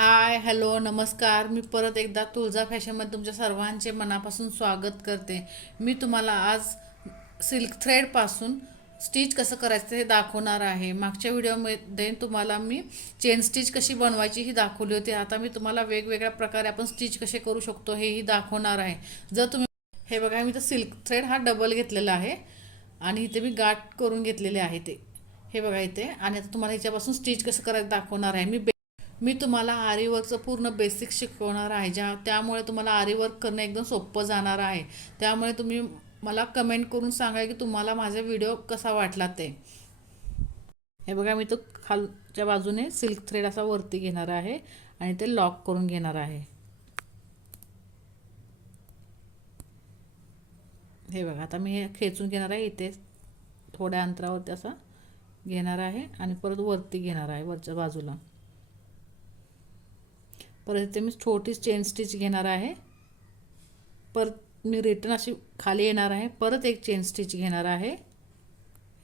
Hi hello नमस्कार. मी परत एकदा तुळजा फॅशनमध्ये तुमच्या सर्वांचे मनापासून स्वागत करते. मी तुम्हाला आज सिल्क थ्रेडपासून स्टिच कसं करायचं हे दाखवणार आहे. मागच्या व्हिडिओमध्ये तुम्हाला मी चेन स्टिच कशी बनवायची ही दाखवली होती. आता मी तुम्हाला वेगवेगळ्या प्रकारे आपण स्टिच कसे करू शकतो हेही दाखवणार आहे. जर तुम्ही हे बघा, मी तर सिल्क थ्रेड हा डबल घेतलेला आहे आणि इथे मी गाठ करून घेतलेले आहे ते हे बघा इथे. आणि आता तुम्हाला ह्याच्यापासून स्टिच कसं करायचं दाखवणार आहे. मी तुम्हाला आरी वर्कचं पूर्ण बेसिक शिकवणार आहे, त्यामुळे तुम्हाला आरी वर्क करणं एकदम सोपं जाणार आहे. त्यामुळे तुम्ही मला कमेंट करून सांगा की तुम्हाला माझा व्हिडिओ कसा वाटला ते. हे बघा, मी तो खालच्या बाजूने सिल्क थ्रेड असा वरती घेणार आहे आणि ते लॉक करून घेणार आहे. हे बघा, आता मी हे खेचून घेणार आहे. इथे थोड्या अंतरावरती असा घेणार आहे आणि परत वरती घेणार आहे वरच्या बाजूला. परत इथे मी छोटी चेन स्टिच घेणार आहे. परत मी रिटर्न अशी खाली येणार आहे. परत एक चेन स्टिच घेणार आहे.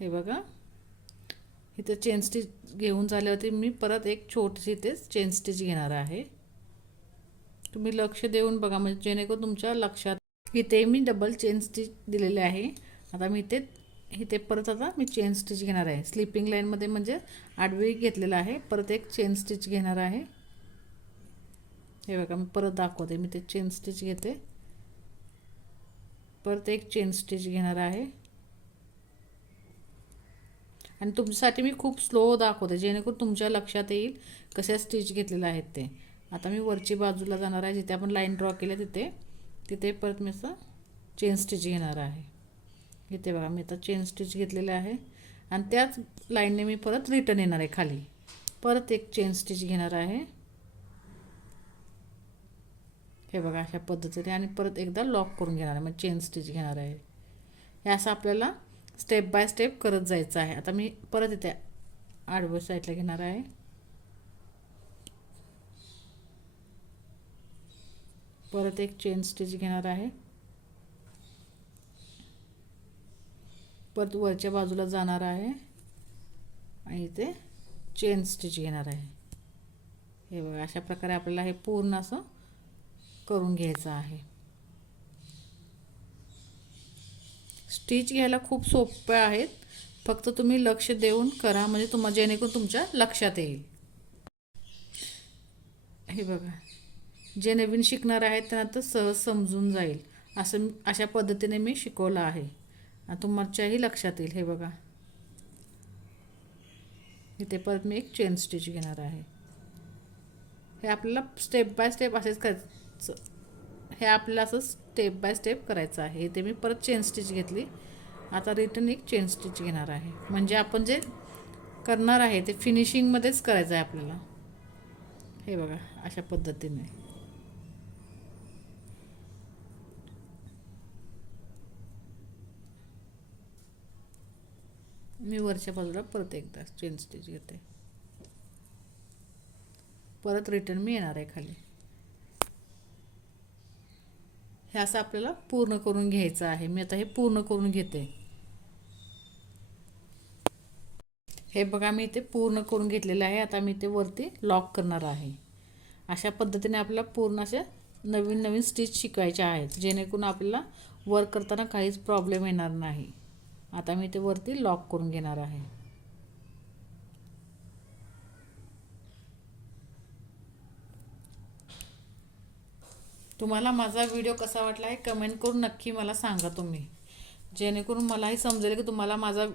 हे बघा, इथे चेन स्टिच घेऊन झाल्यावरती मी परत एक छोटीशी इथे चेन स्टिच घेणार आहे. तुम्ही लक्ष देऊन बघा, म्हणजे जेणेकरून तुमच्या लक्षात. इथे मी डबल चेन स्टिच दिलेले आहे. आता मी इथे परत आता मी चेन स्टिच घेणार आहे. स्लिपिंग लाईनमध्ये म्हणजे आडवी घेतलेला आहे. परत एक चेन स्टिच घेणार आहे. हे बघा, मी परत दाखवते. मी ते चेन स्टिच घेते, परत एक चेन स्टिच घेणार आहे आणि तुमच्यासाठी मी खूप स्लो दाखवते जेणेकरून तुमच्या लक्षात येईल कशा स्टिच घेतलेल्या आहेत ते. आता मी वरची बाजूला जाणार आहे, जिथे आपण लाईन ड्रॉ केली तिथे परत मी असं चेन स्टिच घेणार आहे. इथे बघा, मी आता चेन स्टिच घेतलेले आहे आणि त्याच लाईनने मी परत रिटर्न येणार आहे खाली. परत एक चेन स्टिच घेणार आहे. हे बघा, अशा पद्धतीने आणि परत एकदा लॉक करून घेणार आहे, मग चेन स्टिच घेणार आहे. हे असं आपल्याला स्टेप बाय स्टेप करत जायचं आहे. आता मी परत इथे आडव्या साईडला घेणार आहे. परत एक चेन स्टिच घेणार आहे. परत वरच्या बाजूला जाणार आहे आणि इथे चेन स्टिच घेणार आहे. हे बघा, अशा प्रकारे आपल्याला हे पूर्ण असं करून घ्यायचं आहे. स्टिच घ्यायला खूप सोपे आहेत, फक्त तुम्ही लक्ष देऊन करा, म्हणजे जेणेकरून तुमच्या लक्षात येईल. हे बघा, जे नवीन शिकणार आहेत त्यांना तर सहज समजून जाईल. अशा पद्धतीने मी शिकवलं आहे आणि तुमच्याही लक्षात येईल. हे बघा, इथे परत मी एक चेन स्टिच घेणार आहे. हे आपल्याला स्टेप बाय स्टेप असेच करायचं. हे आपल्याला असं स्टेप बाय स्टेप करायचं आहे. इथे मी परत चेन स्टिच घेतली. आता रिटर्न एक चेन स्टिच घेणार आहे, म्हणजे आपण जे करणार आहे ते फिनिशिंगमध्येच करायचं आहे आपल्याला. हे बघा, अशा पद्धतीने मी वरच्या बाजूला परत एकदा चेन स्टिच घेते. परत रिटर्न मी येणार आहे खाली. हे असं आपल्याला पूर्ण करून घ्यायचं आहे. मी आता हे पूर्ण करून घेते. हे बघा, मी इथे पूर्ण करून घेतलेलं आहे. आता मी ते वरती लॉक करणार आहे. अशा पद्धतीने आपल्याला पूर्ण अशा नवीन नवीन स्टिच शिकायच्या आहेत, जेणेकरून आपल्याला वर्क करताना काहीच प्रॉब्लेम येणार नाही. आता मी ते वरती लॉक करून घेणार आहे. तुम्हाला माझा व्हिडिओ कसा वाटला हे कमेंट करून नक्की मला सांगा तुम्ही, जेणेकरून मलाही समजेल की तुम्हाला माझा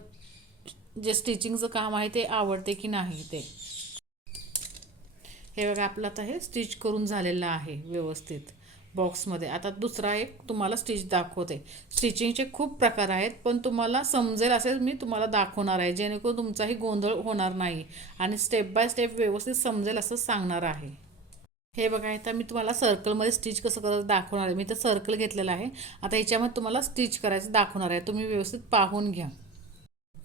जे स्टिचिंगचं काम आहे ते आवडते की नाही ते. हे बघा, आपलं आता हे स्टिच करून झालेलं आहे व्यवस्थित बॉक्समध्ये. आता दुसरा एक तुम्हाला स्टिच दाखवते. स्टिचिंगचे खूप प्रकार आहेत, पण तुम्हाला समजेल असेल मी तुम्हाला दाखवणार आहे, जेणेकरून तुमचाही गोंधळ होणार नाही आणि स्टेप बाय स्टेप व्यवस्थित समजेल असं सांगणार आहे. हे बघा, आता मी तुम्हाला सर्कलमध्ये स्टिच कसं करायचं दाखवणार आहे. मी तर सर्कल घेतलेला आहे. आता ह्याच्यामध्ये तुम्हाला स्टिच करायचं दाखवणार आहे. तुम्ही व्यवस्थित पाहून घ्या.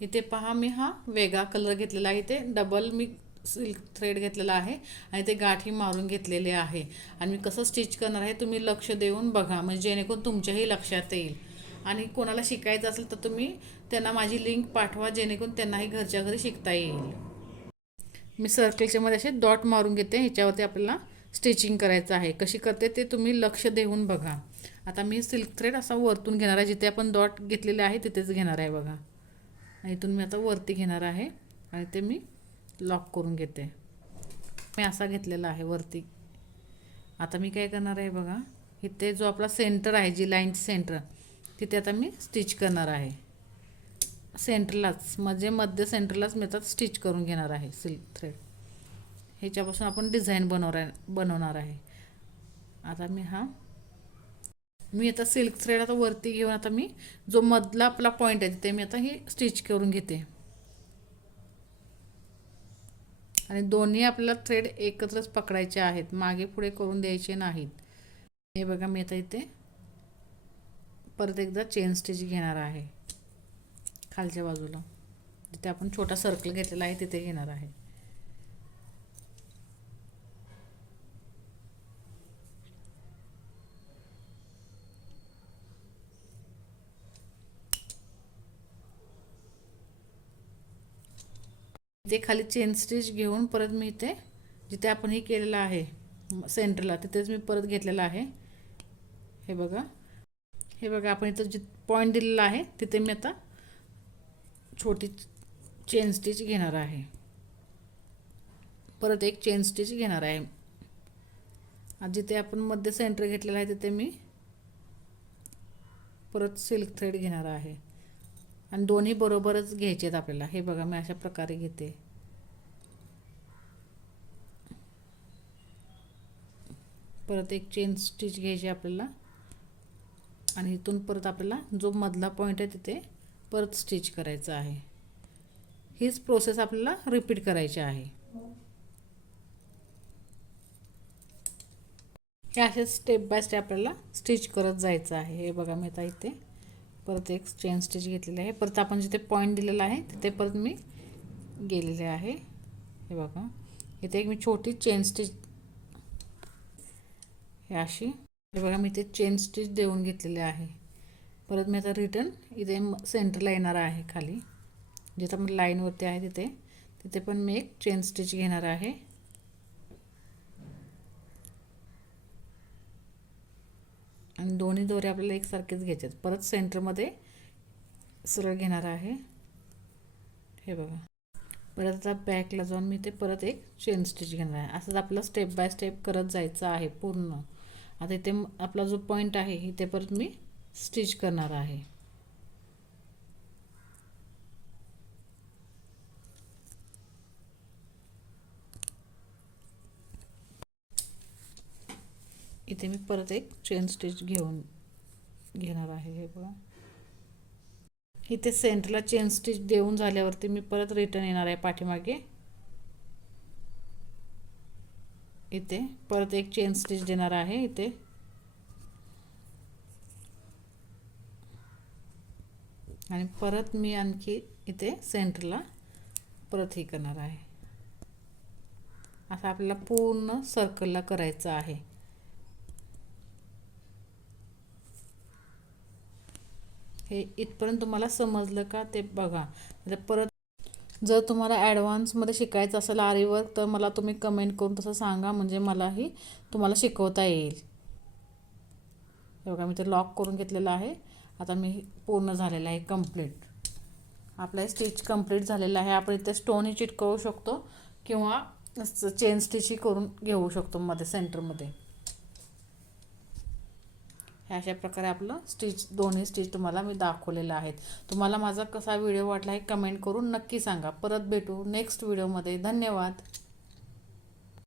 इथे पहा, मी हा वेगळा कलर घेतलेला आहे. इथे डबल मी सिल्क थ्रेड घेतलेला आहे आणि ते गाठी मारून घेतलेले आहे. आणि मी कसं स्टिच करणार आहे तुम्ही लक्ष देऊन बघा, म्हणजे जेणेकरून तुमच्याही लक्षात येईल. आणि कोणाला शिकायचं असेल तर तुम्ही त्यांना माझी लिंक पाठवा, जेणेकरून त्यांनाही घरच्या घरी शिकता येईल. मी सर्कलच्या मध्ये असे डॉट मारून घेते. ह्याच्यावरती आपल्याला स्टिचिंग करायचं आहे. कशी करते ते तुम्ही लक्ष देऊन बघा. आता मी सिल्क थ्रेड असा वरतून घेणार आहे, जिथे आपण डॉट घेतलेले आहे तिथेच घेणार आहे बघा. आणि इथून मी आता वरती घेणार आहे आणि ते मी लॉक करून घेते. मी असा घेतलेला आहे वरती. आता मी काय करणार आहे बघा, इथे जो आपला सेंटर आहे, जी लाईन सेंटर, तिथे आता मी स्टिच करणार आहे. सेंटरलाच म्हणजे मध्य सेंटरलाच मी आता स्टिच करून घेणार आहे सिल्क थ्रेड. ह्याच्यापासून आपण डिझाईन बनवणार आहे. आता मी आता सिल्क थ्रेड आता वरती घेऊन आता मी जो मधला आपला पॉईंट आहे ते मी आता हे स्टिच करून घेते. आणि दोन्ही आपल्याला थ्रेड एकत्रच पकडायचे आहेत, मागे पुढे करून द्यायचे नाहीत. हे बघा, मी आता इथे परत एकदा चेन स्टिच घेणार आहे. खालच्या बाजूला जिथे आपण छोटा सर्कल घेतलेला आहे तिथे घेणार आहे. इथे खाली चेन स्टिच घेऊन परत मी इथे जिथे आपण हे केलेलं आहे सेंटरला तिथेच मी परत घेतलेला आहे. हे बघा आपण इथं जे पॉईंट दिलेला आहे तिथे मी आता छोटी चेन स्टिच घेणार आहे. परत एक चेन स्टिच घेणार आहे. जिथे आपण मध्ये सेंटर घेतलेला आहे तिथे मी परत सिल्क थ्रेड घेणार आहे. आणि दोन्ही बरोबरच घ्यायचे आहेत आपल्याला. हे बघा, मी अशा प्रकारे घेते. परत एक चेन स्टिच घ्यायची आपल्याला आणि इथून परत आपल्याला जो मधला पॉईंट आहे तिथे परत स्टिच करायचं आहे. हीच प्रोसेस आपल्याला रिपीट करायची आहे. हे असे स्टेप बाय स्टेप आपल्याला स्टिच करत जायचं आहे. हे बघा, मी आता इथे परत एक चेन स्टिच घेतलेली आहे. परत आपण जिथे पॉईंट दिलेला आहे तिथे परत मी गेलेले आहे. हे बघा, इथे एक मी छोटी चेन स्टिच हे अशी, हे बघा मी इथे चेन स्टिच देऊन घेतलेले आहे. परत मी आता रिटर्न इथे सेंटरला येणार आहे. खाली जिथे आपण लाईनवरती आहे तिथे पण मी एक चेन स्टिच घेणार आहे. आणि दोन्ही दोरे आपल्याला एकसारखेच घ्यायचे आहेत. परत सेंटरमध्ये सरळ घेणार आहे. हे बघा, परत आता बॅकला जाऊन मी ते परत एक चेन स्टिच घेणार आहे. असंच आपलं स्टेप बाय स्टेप करत जायचं आहे पूर्ण. आता इथे आपला जो पॉईंट आहे इथे परत मी स्टिच करणार आहे. इथे मी परत एक चेन स्टिच घेणार आहे. हे बघा, इथे सेंटरला चेन स्टिच देऊन झाल्यावरती मी परत रिटर्न येणार आहे पाठीमागे. इथे परत एक चेन स्टिच देणार आहे इथे. आणि परत मी आणखी इथे सेंटरला परत हे करणार आहे. असं आपल्याला पूर्ण सर्कलला करायचं आहे. हे इथपर्यंत तुम्हाला समजलं का ते बघा. परत जर तुम्हाला ॲडव्हान्समध्ये शिकायचं असेल आरी वर्क तर मला तुम्ही कमेंट करून तसं सांगा, म्हणजे मलाही तुम्हाला शिकवता येईल. हे बघा, मी ते लॉक करून घेतलेलं आहे. आता मी पूर्ण झालेलं आहे कंप्लीट. आपलं स्टिच कंप्लीट झालेलं आहे. आपण इथे स्टोनही चिटकवू शकतो किंवा चेन स्टिचही करून घेऊ शकतो मध्ये सेंटरमध्ये. ह्या अशा प्रकारे आपलं दोन्ही स्टिच तुम्हाला मी दाखवलेलं आहेत. तुम्हाला माझा कसा व्हिडिओ वाटला हे कमेंट करून नक्की सांगा. परत भेटू नेक्स्ट व्हिडिओमध्ये. धन्यवाद.